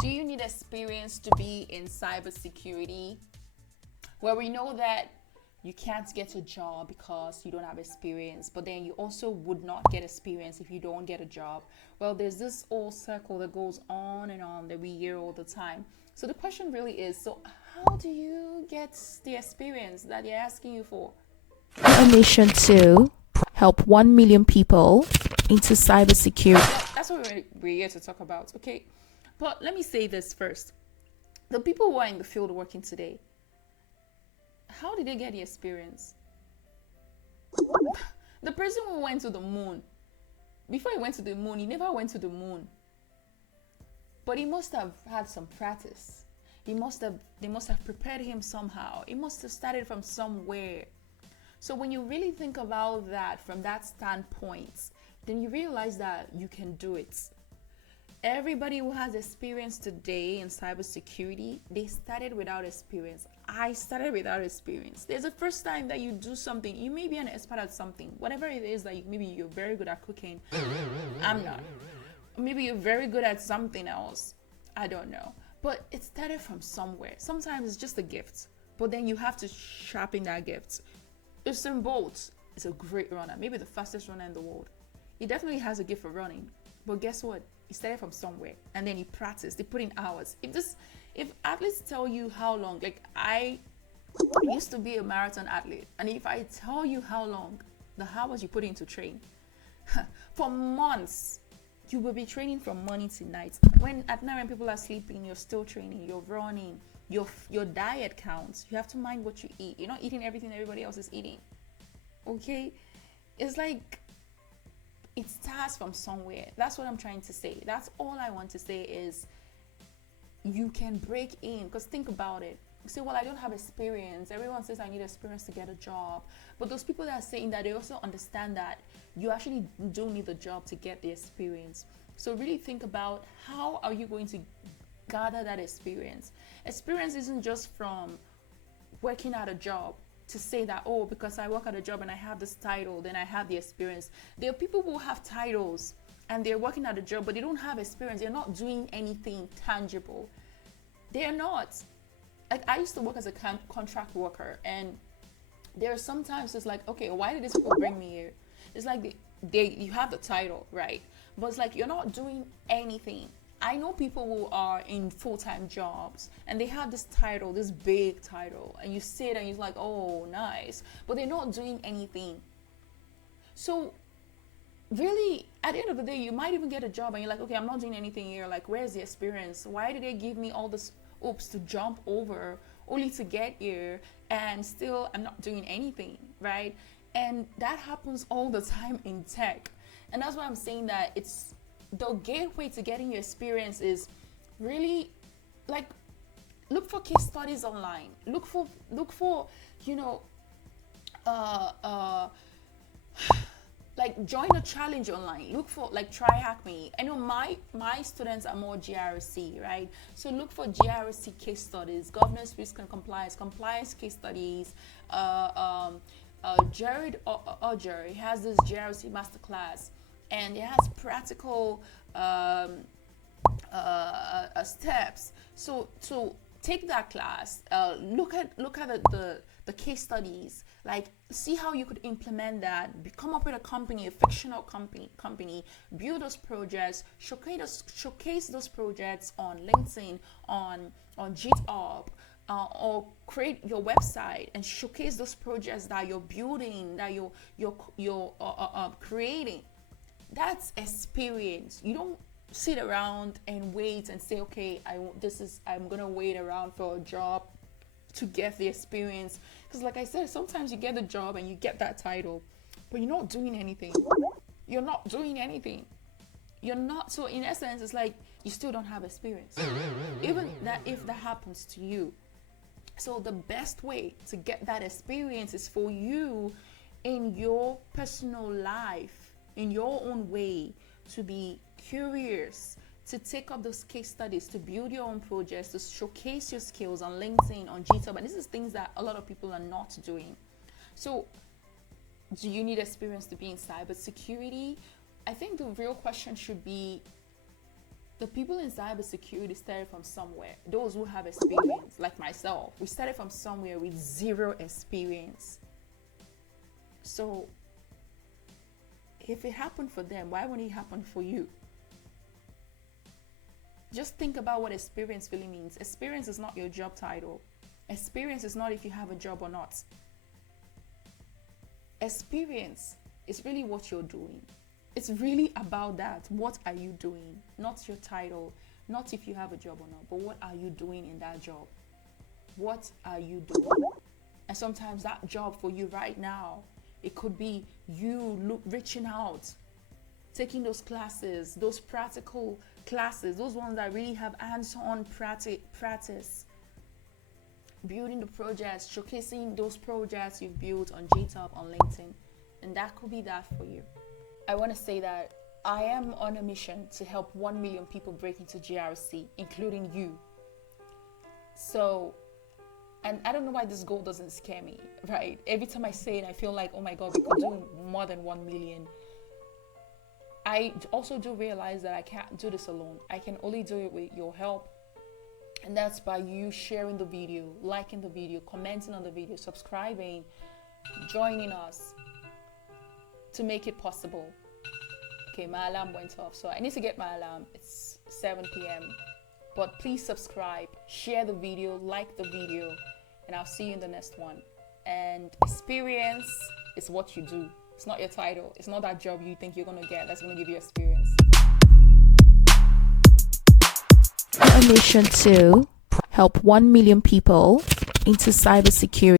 Do you need experience to be in cybersecurity? Where we know that you can't get a job because you don't have experience, but then you also would not get experience if you don't get a job. Well, there's this whole circle that goes on and on that we hear all the time. So the question really is, so how do you get the experience that they're asking you for? A mission to help 1 million people into cybersecurity. Well, that's what we're here to talk about, okay? But let me say this first. The people who are in the field working today, how did they get the experience? The person who went to the moon, before he went to the moon, he never went to the moon. But he must have had some practice. They must have prepared him somehow. He must have started from somewhere. So when you really think about that from that standpoint, then you realize that you can do it. Everybody who has experience today in cybersecurity, they started without experience. I started without experience. There's a first time that you do something. You may be an expert at something, whatever it is that maybe you're very good at cooking. I'm not. Maybe you're very good at something else. I don't know. But it started from somewhere. Sometimes it's just a gift, but then you have to sharpen that gift. Usain Bolt is a great runner, maybe the fastest runner in the world. He definitely has a gift for running, but guess what? He started from somewhere, and then he practiced. He put in hours. If athletes tell you how long, like I used to be a marathon athlete, and if I tell you how long, the hours you put in to train, for months, you will be training from morning to night. At night when people are sleeping, you're still training. You're running. Your diet counts. You have to mind what you eat. You're not eating everything everybody else is eating. Okay? It's like it starts from somewhere. That's what I'm trying to say. That's all I want to say is you can break in. Because think about it. You say, well, I don't have experience. Everyone says I need experience to get a job. But those people that are saying that, they also understand that you actually do need the job to get the experience. So really think about how are you going to gather that experience. Experience isn't just from working at a job to say that, oh, because I work at a job and I have this title, then I have the experience. There are people who have titles and they're working at a job, but they don't have experience. They're not doing anything tangible. They're not. Like I used to work as a contract worker, and there are sometimes it's like, okay, why did these people bring me here? It's like you have the title, right? But it's like you're not doing anything. I know people who are in full-time jobs and they have this title, this big title, and you sit and you're like, oh, nice, but they're not doing anything. So really, at the end of the day, you might even get a job and you're like, okay, I'm not doing anything here. Like, where's the experience? Why did they give me all this oops to jump over only to get here and still I'm not doing anything, right? And that happens all the time in tech. And that's why I'm saying that it's the gateway to getting your experience is really like look for case studies online. Look for you know like join a challenge online. Look for like try hack me. I know my students are more GRC, right? So look for GRC case studies, governance, risk and compliance case studies. Jared Oger has this GRC masterclass, and it has practical steps. So take that class. Look at the case studies. Like see how you could implement that. Come up with a company, a fictional company. Build those projects. Showcase those projects on LinkedIn, on GitHub. Or create your website and showcase those projects that you're building, that you're creating. That's experience. You don't sit around and wait and say, okay, I'm gonna wait around for a job to get the experience. Because like I said, sometimes you get the job and you get that title, but you're not doing anything. You're not doing anything. You're not. So in essence, it's like you still don't have experience. Even that, if that happens to you. So the best way to get that experience is for you in your personal life, in your own way, to be curious, to take up those case studies, to build your own projects, to showcase your skills on LinkedIn, on GitHub. And this is things that a lot of people are not doing. So do you need experience to be in cybersecurity? I think the real question should be, The people in cybersecurity started from somewhere. Those who have experience, like myself, we started from somewhere with zero experience. So if it happened for them, why wouldn't it happen for you? Just think about what experience really means. Experience is not your job title. Experience is not if you have a job or not. Experience is really what you're doing. It's really about that. What are you doing? Not your title, not if you have a job or not, but what are you doing in that job? What are you doing? And sometimes that job for you right now, it could be you reaching out, taking those classes, those practical classes, those ones that really have hands-on practice, building the projects, showcasing those projects you've built on GitHub, on LinkedIn, and that could be that for you. I want to say that I am on a mission to help 1 million people break into GRC, including you. So, and I don't know why this goal doesn't scare me, right? Every time I say it, I feel like, oh my God, we could do more than 1 million. I also do realize that I can't do this alone. I can only do it with your help. And that's by you sharing the video, liking the video, commenting on the video, subscribing, joining us to make it possible. Okay, my alarm went off, so I need to get my alarm. It's 7 p.m. But please subscribe, share the video, like the video, and I'll see you in the next one. And experience is what you do. It's not your title. It's not that job you think you're going to get that's going to give you experience. A mission to help 1 million people into cybersecurity.